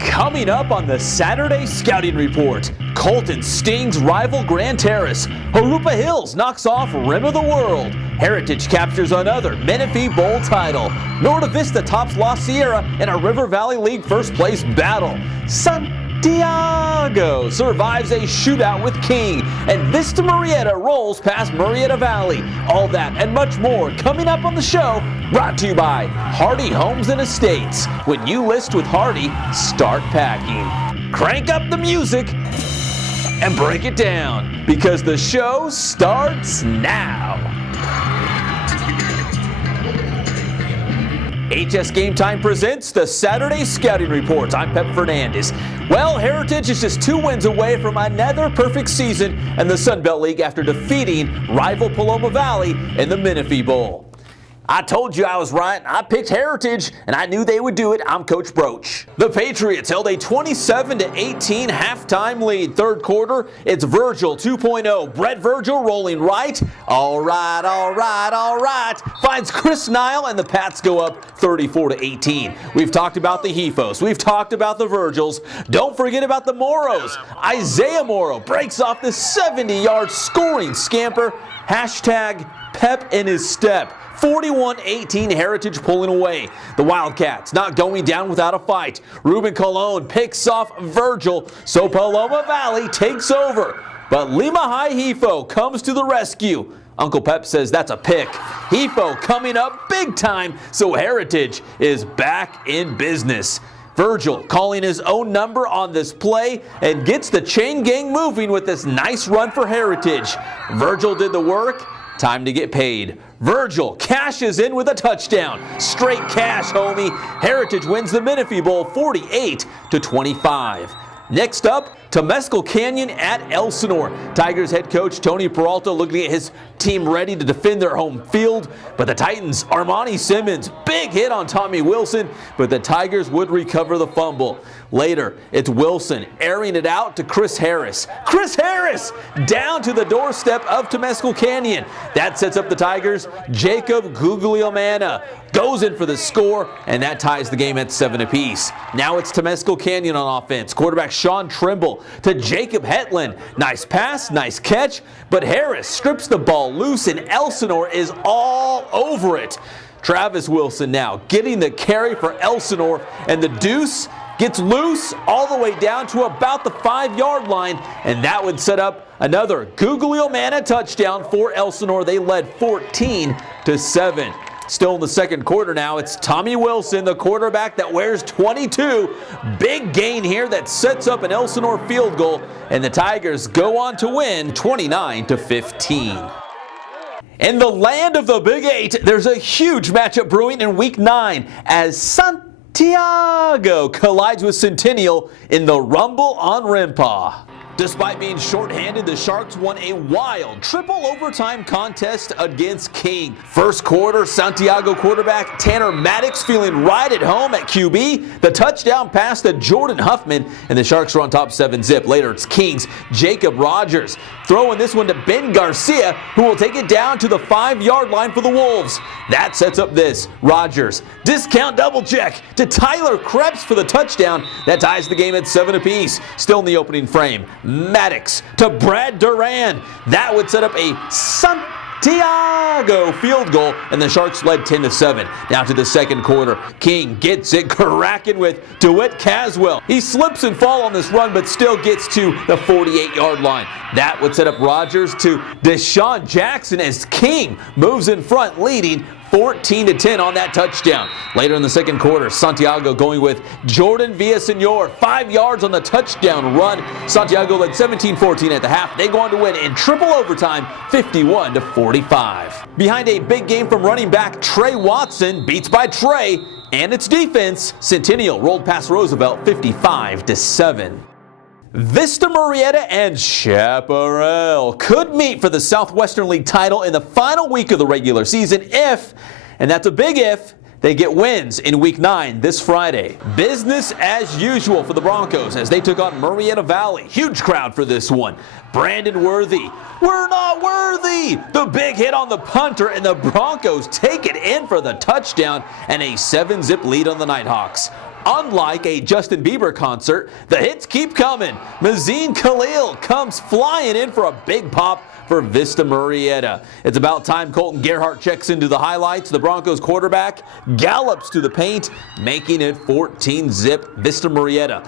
Coming up on the Saturday Scouting Report, Colton stings rival Grand Terrace. Jurupa Hills knocks off Rim of the World. Heritage captures another Menifee Bowl title. Norte Vista tops La Sierra in a River Valley League first place battle. Santiago survives a shootout with King, and Vista Murrieta rolls past Murrieta Valley. All that and much more coming up on the show, brought to you by Hardy Homes and Estates. When you list with Hardy, start packing. Crank up the music and break it down, because the show starts now. HS Game Time presents the Saturday Scouting Report. I'm Pep Fernandez. Well, Heritage is just 2 wins away from another perfect season in the Sun Belt League after defeating rival Paloma Valley in the Menifee Bowl. I told you I was right. I picked Heritage, and I knew they would do it. I'm Coach Broach. The Patriots held a 27-18 halftime lead. Third quarter, it's Virgil 2.0. Brett Virgil rolling right. All right, all right, all right. Finds Chris Nile, and the Pats go up 34-18. We've talked about the Hefos. We've talked about the Virgils. Don't forget about the Moros. Isaiah Morrow breaks off the 70-yard scoring scamper. Hashtag Pep in his step. 41-18 Heritage pulling away. The Wildcats not going down without a fight. Ruben Colon picks off Virgil, so Paloma Valley takes over. But Lima High Hefo comes to the rescue. Uncle Pep says that's a pick. Hefo coming up big time, so Heritage is back in business. Virgil calling his own number on this play and gets the chain gang moving with this nice run for Heritage. Virgil did the work. Time to get paid. Virgil cashes in with a touchdown. Straight cash, homie. Heritage wins the Menifee Bowl 48-25. Next up, Temescal Canyon at Elsinore. Tigers head coach Tony Peralta looking at his team ready to defend their home field, but the Titans, Armani Simmons, big hit on Tommy Wilson, but the Tigers would recover the fumble. Later, it's Wilson airing it out to Chris Harris. Chris Harris down to the doorstep of Temescal Canyon. That sets up the Tigers. Jacob Guglielmana goes in for the score, and that ties the game at 7 apiece. Now it's Temescal Canyon on offense. Quarterback Sean Trimble to Jacob Hetland. Nice pass, nice catch, but Harris strips the ball loose, and Elsinore is all over it. Travis Wilson now getting the carry for Elsinore, and the deuce gets loose all the way down to about the 5-yard line, and that would set up another Guglielmana touchdown for Elsinore. They led 14-7. Still in the second quarter now, it's Tommy Wilson, the quarterback that wears 22. Big gain here that sets up an Elsinore field goal, and the Tigers go on to win 29-15. In the land of the Big 8, there's a huge matchup brewing in Week 9 as Santiago collides with Centennial in the Rumble on Rimpaw. Despite being shorthanded, the Sharks won a wild triple overtime contest against King. First quarter, Santiago quarterback Tanner Maddox feeling right at home at QB. The touchdown pass to Jordan Huffman, and the Sharks are on top 7-zip. Later, it's King's Jacob Rogers throwing this one to Ben Garcia, who will take it down to the 5-yard line for the Wolves. That sets up this. Rogers, discount double check to Tyler Krebs for the touchdown. That ties the game at 7 apiece. Still in the opening frame. Maddox to Brad Duran. That would set up a Santiago field goal, and the Sharks led 10-7. Now to the second quarter. King gets it cracking with DeWitt Caswell. He slips and falls on this run, but still gets to the 48-yard line. That would set up Rogers to Deshaun Jackson as King moves in front, leading 14-10 on that touchdown. Later in the second quarter, Santiago going with Jordan Villasenor, 5 yards on the touchdown run. Santiago led 17-14 at the half. They go on to win in triple overtime, 51-45. Behind a big game from running back Trey Watson, beats by Trey and its defense, Centennial rolled past Roosevelt 55-7. Vista Murrieta and Chaparral could meet for the Southwestern League title in the final week of the regular season if, and that's a big if, They get wins in Week 9 this Friday. Business as usual for the Broncos as they took on Murrieta Valley. Huge crowd for this one. Brandon Worthy. We're not worthy! The big hit on the punter, and the Broncos take it in for the touchdown and a 7-zip lead on the Nighthawks. Unlike a Justin Bieber concert, the hits keep coming. Mazin Khalil comes flying in for a big pop for Vista Murrieta. It's about time Colton Gerhardt checks into the highlights. The Broncos quarterback gallops to the paint, making it 14-zip Vista Murrieta.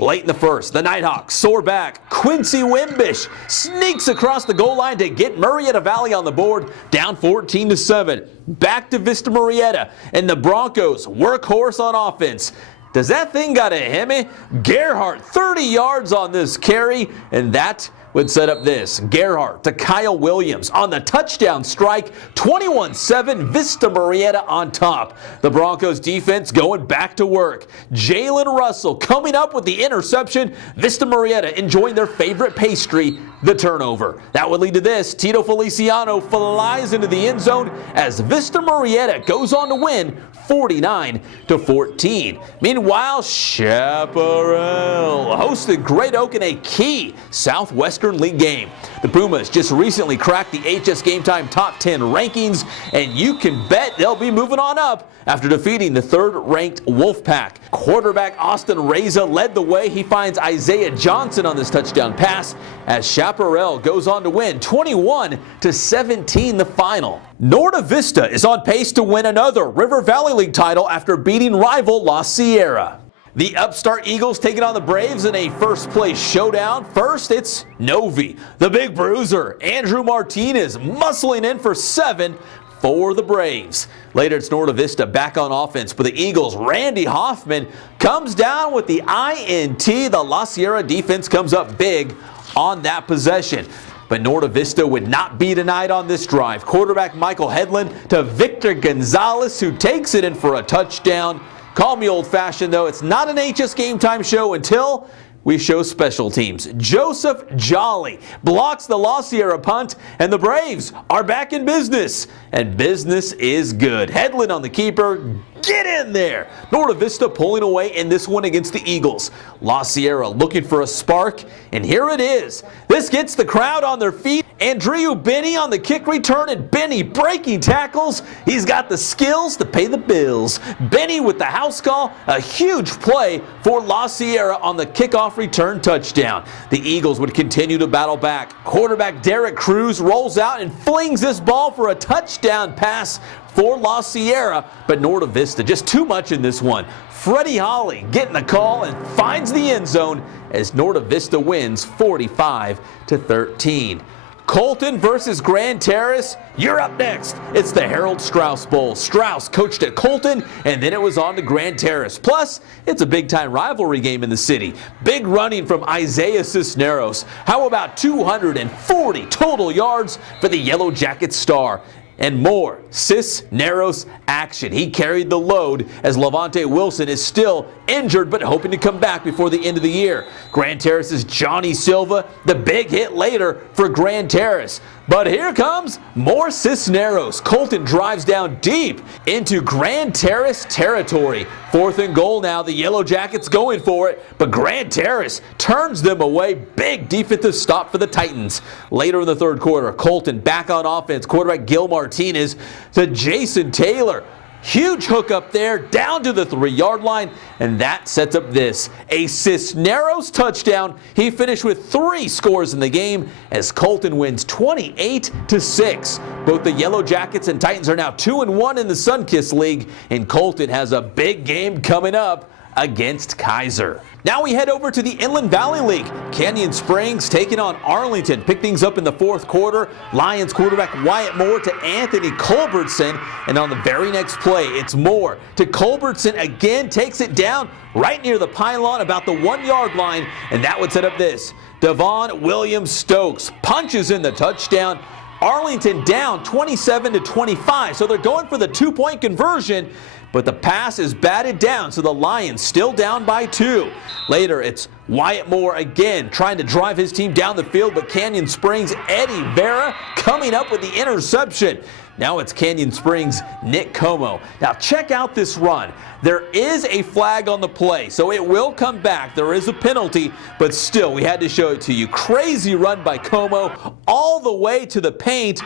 Late in the first, the Nighthawks soar back. Quincy Wimbish sneaks across the goal line to get Murrieta Valley on the board, down 14-7. Back to Vista Murrieta, and the Broncos workhorse on offense. Does that thing got a Hemi? Gerhardt 30 yards on this carry, and that would set up this. Gerhardt to Kyle Williams on the touchdown strike. 21-7, Vista Murrieta on top. The Broncos defense going back to work. Jalen Russell coming up with the interception. Vista Murrieta enjoying their favorite pastry, the turnover. That would lead to this. Tito Feliciano flies into the end zone as Vista Murrieta goes on to win 49-14. Meanwhile, Chaparral hosted Great Oak in a key Southwestern League game. The Pumas just recently cracked the HS Game Time Top 10 rankings, and you can bet they'll be moving on up after defeating the third-ranked Wolfpack. Quarterback Austin Reza led the way. He finds Isaiah Johnson on this touchdown pass as Chaparral goes on to win 21-17 the final. Norte Vista is on pace to win another River Valley League title after beating rival La Sierra. The upstart Eagles taking on the Braves in a first-place showdown. First, it's Novi, the big bruiser. Andrew Martinez muscling in for 7 for the Braves. Later, it's Norte Vista back on offense, but the Eagles' Randy Hoffman comes down with the INT. The La Sierra defense comes up big on that possession. But Norte Vista would not be denied on this drive. Quarterback Michael Headland to Victor Gonzalez, who takes it in for a touchdown. Call me old-fashioned, though. It's not an HS Game Time show until we show special teams. Joseph Jolly blocks the La Sierra punt, and the Braves are back in business. And business is good. Headland on the keeper. Get in there! Norte Vista pulling away in this one against the Eagles. La Sierra looking for a spark, and here it is. This gets the crowd on their feet. Andrew Benny on the kick return, and Benny breaking tackles. He's got the skills to pay the bills. Benny with the house call. A huge play for La Sierra on the kickoff return touchdown. The Eagles would continue to battle back. Quarterback Derek Cruz rolls out and flings this ball for a touchdown pass for La Sierra, but Norte Vista just too much in this one. Freddie Holly getting the call and finds the end zone as Norte Vista wins 45-13. Colton versus Grand Terrace. You're up next. It's the Harold Strauss Bowl. Strauss coached at Colton, and then it was on to Grand Terrace. Plus, it's a big-time rivalry game in the city. Big running from Isaiah Cisneros. How about 240 total yards for the Yellow Jacket star? And more Cisneros action. He carried the load as Levante Wilson is still injured but hoping to come back before the end of the year. Grand Terrace's Johnny Silva, the big hit later for Grand Terrace. But here comes more Cisneros. Colton drives down deep into Grand Terrace territory. 4th and goal now. The Yellow Jackets going for it, but Grand Terrace turns them away. Big defensive stop for the Titans. Later in the third quarter, Colton back on offense. Quarterback Gil Martinez to Jason Taylor. Huge hook up there, down to the 3-yard line, and that sets up this. A Cisneros touchdown. He finished with 3 scores in the game as Colton wins 28-6. Both the Yellow Jackets and Titans are now 2-1 in the Sunkist League, and Colton has a big game coming up against Kaiser. Now we head over to the Inland Valley League. Canyon Springs taking on Arlington. Pick things up in the 4th quarter. Lions quarterback Wyatt Moore to Anthony Culbertson. And on the very next play, it's Moore to Culbertson again. Takes it down right near the pylon about the 1-yard line. And that would set up this. Devon Williams Stokes punches in the touchdown. Arlington down 27-25. So they're going for the 2-point conversion. But the pass is batted down, so the Lions still down by 2. Later, it's Wyatt Moore again trying to drive his team down the field, but Canyon Springs' Eddie Vera coming up with the interception. Now it's Canyon Springs' Nick Como. Now check out this run. There is a flag on the play, so it will come back. There is a penalty, but still, we had to show it to you. Crazy run by Como all the way to the paint,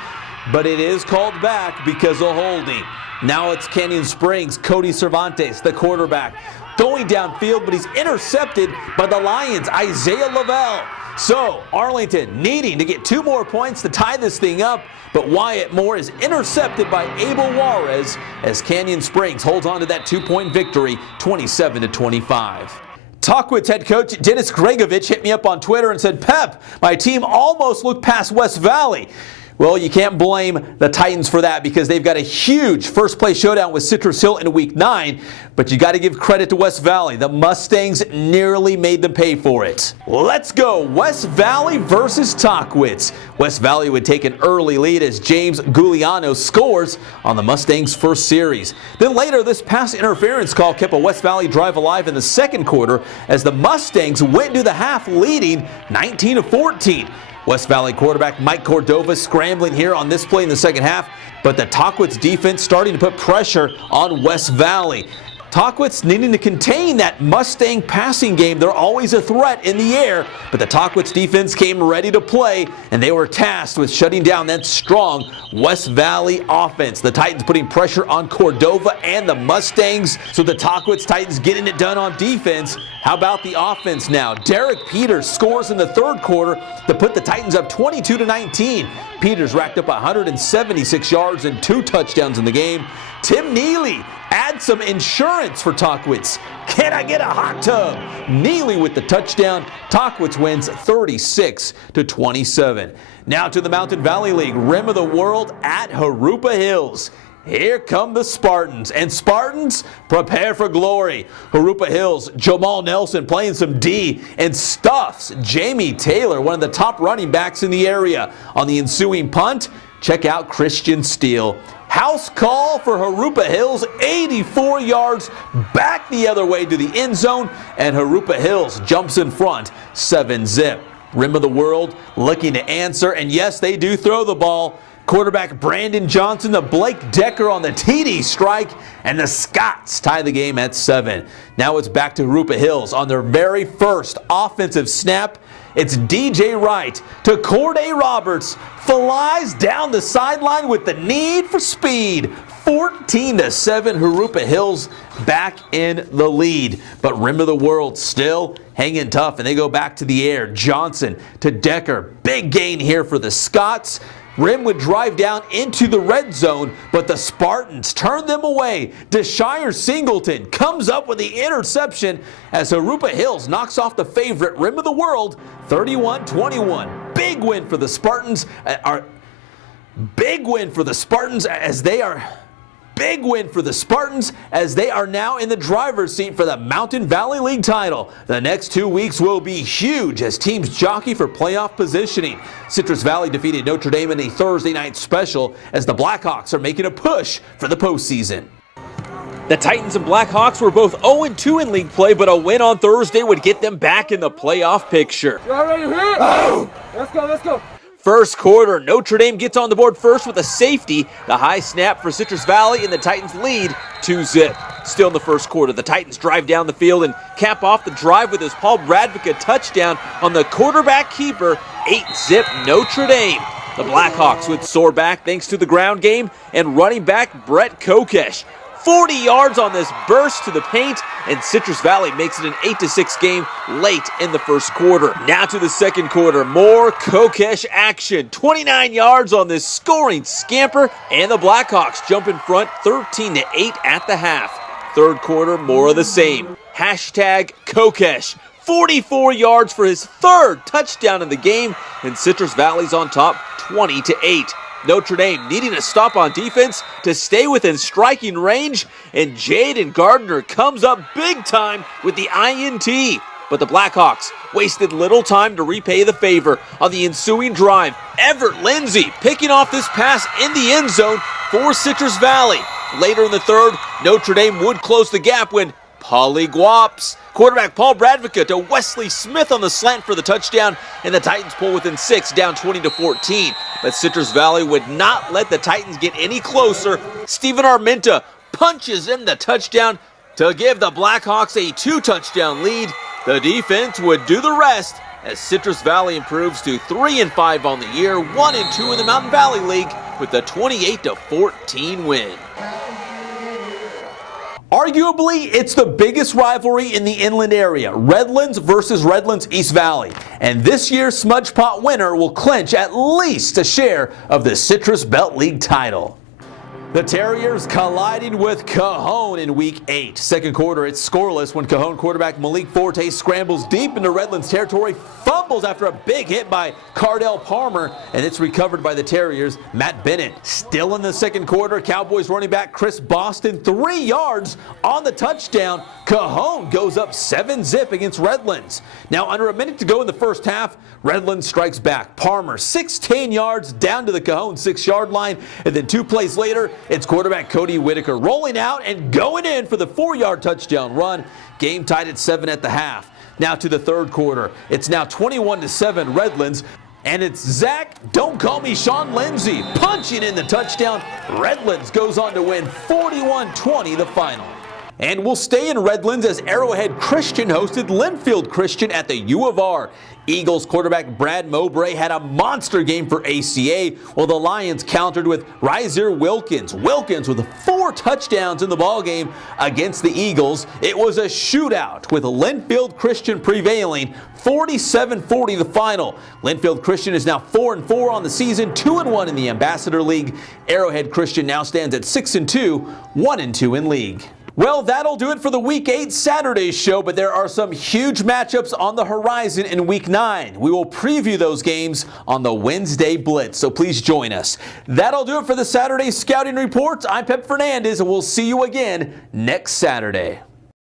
but it is called back because of holding. Now it's Canyon Springs' Cody Cervantes, the quarterback, going downfield, but he's intercepted by the Lions' Isaiah Lavelle. So Arlington needing to get 2 more points to tie this thing up, but Wyatt Moore is intercepted by Abel Juarez as Canyon Springs holds on to that 2-point victory, 27-25. Tahquitz head coach Dennis Gregovich hit me up on Twitter and said, "Pep, my team almost looked past West Valley." Well, you can't blame the Titans for that because they've got a huge first-place showdown with Citrus Hill in Week 9, but you got to give credit to West Valley. The Mustangs nearly made them pay for it. Let's go, West Valley versus Tahquitz. West Valley would take an early lead as James Giuliano scores on the Mustangs' first series. Then later, this pass interference call kept a West Valley drive alive in the second quarter as the Mustangs went into the half leading 19-14. West Valley quarterback Mike Cordova scrambling here on this play in the second half, but the Tahquitz defense starting to put pressure on West Valley. Tahquitz needing to contain that Mustang passing game. They're always a threat in the air, but the Tahquitz defense came ready to play, and they were tasked with shutting down that strong West Valley offense. The Titans putting pressure on Cordova and the Mustangs, so the Tahquitz Titans getting it done on defense. How about the offense now? Derek Peters scores in the third quarter to put the Titans up 22-19. Peters racked up 176 yards and 2 touchdowns in the game. Tim Neely adds some insurance for Tahquitz. Can I get a hot tub? Neely with the touchdown. Tahquitz wins 36-27. Now to the Mountain Valley League. Rim of the World at Jurupa Hills. Here come the Spartans, and Spartans, prepare for glory. Jurupa Hills, Jamal Nelson playing some D and stuffs Jamie Taylor, one of the top running backs in the area. On the ensuing punt, check out Christian Steele. House call for Jurupa Hills, 84 yards back the other way to the end zone, and Jurupa Hills jumps in front, 7-zip. Rim of the World looking to answer, and yes, they do throw the ball. Quarterback Brandon Johnson to Blake Decker on the TD strike, and the Scots tie the game at 7. Now it's back to Jurupa Hills on their very first offensive snap. It's DJ Wright to Corday Roberts, flies down the sideline with the need for speed. 14-7, Jurupa Hills back in the lead. But Rim of the World still hanging tough, and they go back to the air. Johnson to Decker, big gain here for the Scots. Rim would drive down into the red zone, but the Spartans turn them away. Deshaire Singleton comes up with the interception as Jurupa Hills knocks off the favorite Rim of the World, 31-21. Big win for the Spartans. Big win for the Spartans as they are now in the driver's seat for the Mountain Valley League title. The next 2 weeks will be huge as teams jockey for playoff positioning. Citrus Valley defeated Notre Dame in a Thursday night special as the Blackhawks are making a push for the postseason. The Titans and Blackhawks were both 0-2 in league play, but a win on Thursday would get them back in the playoff picture. You all ready to hit? Oh! Let's go. First quarter, Notre Dame gets on the board first with a safety. The high snap for Citrus Valley, and the Titans lead 2-zip. Still in the first quarter, the Titans drive down the field and cap off the drive with his Paul Bradvica touchdown on the quarterback keeper, 8-zip Notre Dame. The Blackhawks would soar back thanks to the ground game and running back Brett Kokesh. 40 yards on this burst to the paint, and Citrus Valley makes it an 8-6 game late in the first quarter. Now to the second quarter, more Kokesh action. 29 yards on this scoring scamper, and the Blackhawks jump in front 13-8 at the half. Third quarter, more of the same. Hashtag Kokesh. 44 yards for his third touchdown in the game, and Citrus Valley's on top 20-8. Notre Dame needing a stop on defense to stay within striking range, and Jaden Gardner comes up big time with the INT. But the Blackhawks wasted little time to repay the favor on the ensuing drive. Everett Lindsay picking off this pass in the end zone for Citrus Valley. Later in the third, Notre Dame would close the gap when Polyguaps. Quarterback Paul Bradvica to Wesley Smith on the slant for the touchdown, and the Titans pull within 6, down 20-14. But Citrus Valley would not let the Titans get any closer. Steven Armenta punches in the touchdown to give the Blackhawks a 2-touchdown lead. The defense would do the rest as Citrus Valley improves to 3-5 on the year, 1-2 in the Mountain Valley League with a 28-14 win. Arguably, it's the biggest rivalry in the inland area, Redlands versus Redlands East Valley. And this year's Smudge Pot winner will clinch at least a share of the Citrus Belt League title. The Terriers colliding with Cajon in Week 8. Second quarter, it's scoreless when Cajon quarterback Malik Forte scrambles deep into Redlands territory, fumbles after a big hit by Cardell Palmer, and it's recovered by the Terriers' Matt Bennett. Still in the second quarter, Cowboys running back Chris Boston 3 yards on the touchdown. Cajon goes up 7-zip against Redlands. Now under a minute to go in the first half, Redlands strikes back. Palmer 16 yards down to the Cajon 6-yard line, and then 2 plays later, it's quarterback Cody Whitaker rolling out and going in for the 4-yard touchdown run. Game tied at 7 at the half. Now to the third quarter. It's now 21-7 Redlands. And it's Zach, don't call me Sean Lindsay, punching in the touchdown. Redlands goes on to win 41-20 the final. And we'll stay in Redlands as Arrowhead Christian hosted Linfield Christian at the U of R. Eagles quarterback Brad Mowbray had a monster game for ACA, while the Lions countered with Rizer Wilkins. Wilkins with 4 touchdowns in the ballgame against the Eagles. It was a shootout with Linfield Christian prevailing 47-40 the final. Linfield Christian is now 4-4 on the season, 2-1 in the Ambassador League. Arrowhead Christian now stands at 6-2, 1-2 in league. Well, that'll do it for the Week 8 Saturday show, but there are some huge matchups on the horizon in Week 9. We will preview those games on the Wednesday Blitz, so please join us. That'll do it for the Saturday Scouting Report. I'm Pep Fernandez, and we'll see you again next Saturday.